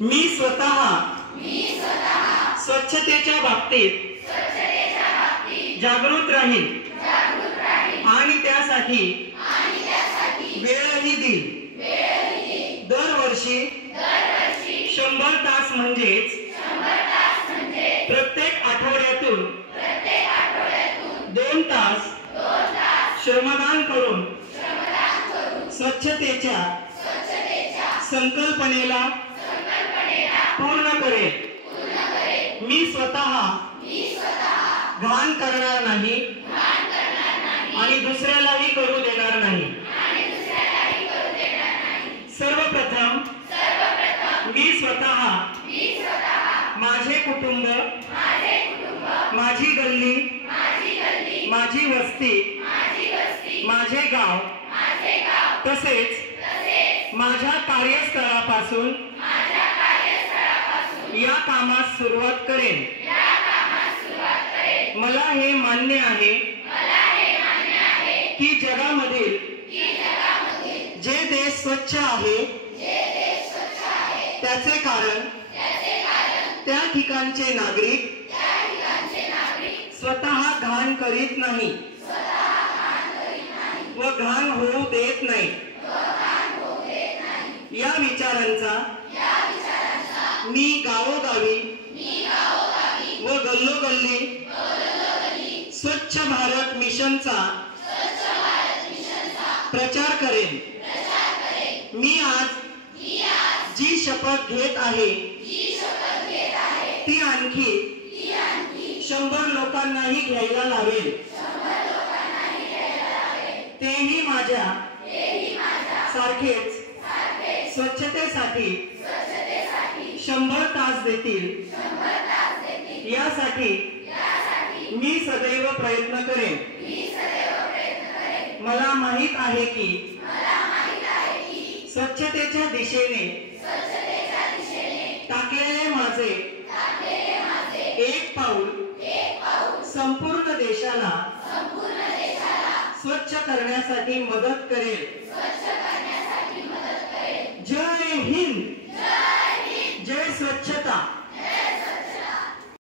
मी स्वतः स्वच्छतेच्या बाबतीत जागृत राहीन आणि त्यासाठी वेळही देईन। दरवर्षी 100 तास म्हणजेच प्रत्येक आठवड्यातून 2 तास श्रमदान करून स्वच्छतेच्या संकल्पनेला पूर्ण करेन। मी स्वतः घाण करणार नाही आणि दुसऱ्यालाही करू देणार नाही। सर्वप्रथम मी स्वतः माझे कुटुंब, माझी गल्ली, माझी वस्ती, माझे गाव तसेच माझ्या कार्यस्थळापासून या कामास सुरुवात करेन। मला हे मान्य आहे की जगामधील जे देश स्वच्छ आहे त्याचे कारण त्या ठिकाणचे नागरिक स्वतः घाण करीत नाही व घाण होऊ देत नाही। या विचारांचा मी गावोगावी व गल्लोगल्ली स्वच्छ भारत मिशनचा प्रचार करेन। मी आज जी शपथ घेत आहे ती आणखी 100 लोकांनाही घ्यायला लावेल। तेही माझ्या सारखेच स्वच्छतेसाठी 100 तास देतील यासाठी मी सदैव प्रयत्न करेन। मला माहित आहे की स्वच्छतेच्या दिशेने टाकलेले माझे एक पाऊल संपूर्ण देशाला स्वच्छ करण्यासाठी मदत करेल। जय हिंद।